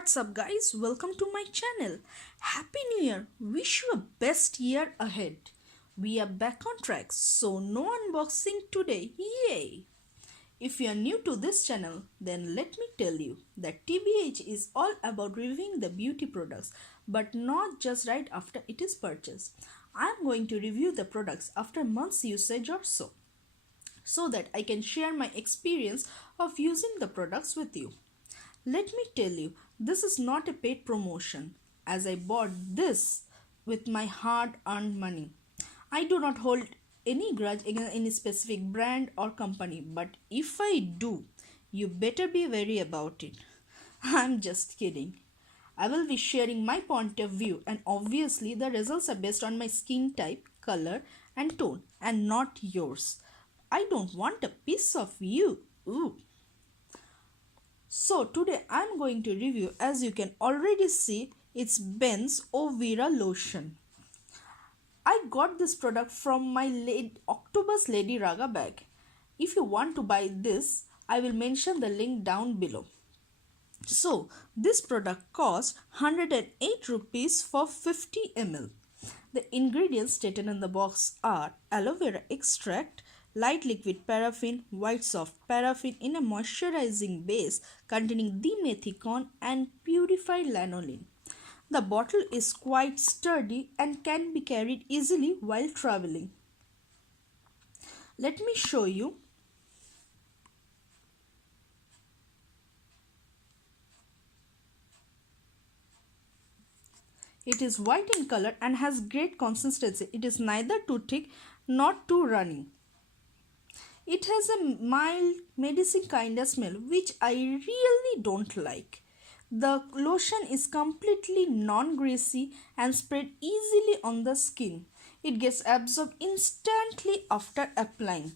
What's up guys, welcome to my channel. Happy New Year, wish you a best year ahead. We are back on track, so no unboxing today, yay. If you are new to this channel, then let me tell you that TBH is all about reviewing the beauty products, but not just right after it is purchased. I am going to review the products after months usage or so that I can share my experience of using the products with you. Let me tell you, this is not a paid promotion, as I bought this with my hard-earned money. I do not hold any grudge against any specific brand or company, but if I do, you better be wary about it. I'm just kidding. I will be sharing my point of view, and obviously the results are based on my skin type, color and tone, and not yours. I don't want a piece of you. Ooh. So today I am going to review, as you can already see, it's Benz Lotion. I got this product from my October's Lady Raga bag. If you want to buy this, I will mention the link down below. So this product costs 108 rupees for 50 ml. The ingredients stated in the box are aloe vera extract, light liquid paraffin, white soft paraffin in a moisturizing base containing dimethicone and purified lanolin. The bottle is quite sturdy and can be carried easily while traveling. Let me show you. It is white in color and has great consistency. It is neither too thick nor too runny. It has a mild medicine kind of smell, which I really don't like. The lotion is completely non-greasy and spread easily on the skin. It gets absorbed instantly after applying.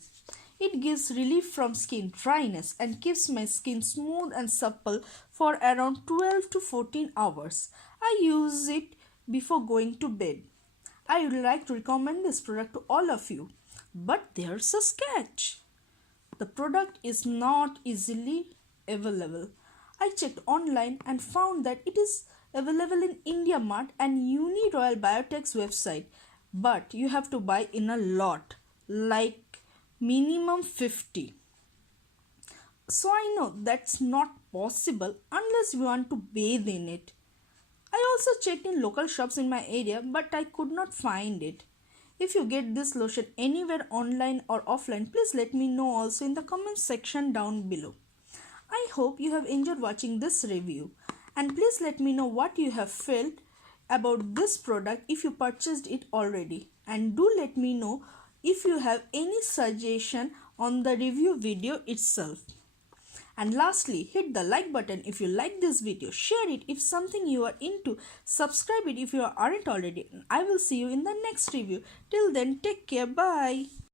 It gives relief from skin dryness and keeps my skin smooth and supple for around 12 to 14 hours. I use it before going to bed. I would like to recommend this product to all of you. But there's a catch. The product is not easily available. I checked online and found that it is available in India Mart and Uni Royal Biotech's website, but you have to buy in a lot, like minimum 50. So I know that's not possible unless you want to bathe in it. I also checked in local shops in my area, but I could not find it. If you get this lotion anywhere online or offline, please let me know also in the comment section down below. I hope you have enjoyed watching this review, and please let me know what you have felt about this product if you purchased it already, and do let me know if you have any suggestion on the review video itself. And lastly, hit the like button if you like this video, share it if something you are into, subscribe it if you aren't already, and I will see you in the next review. Till then, take care, bye.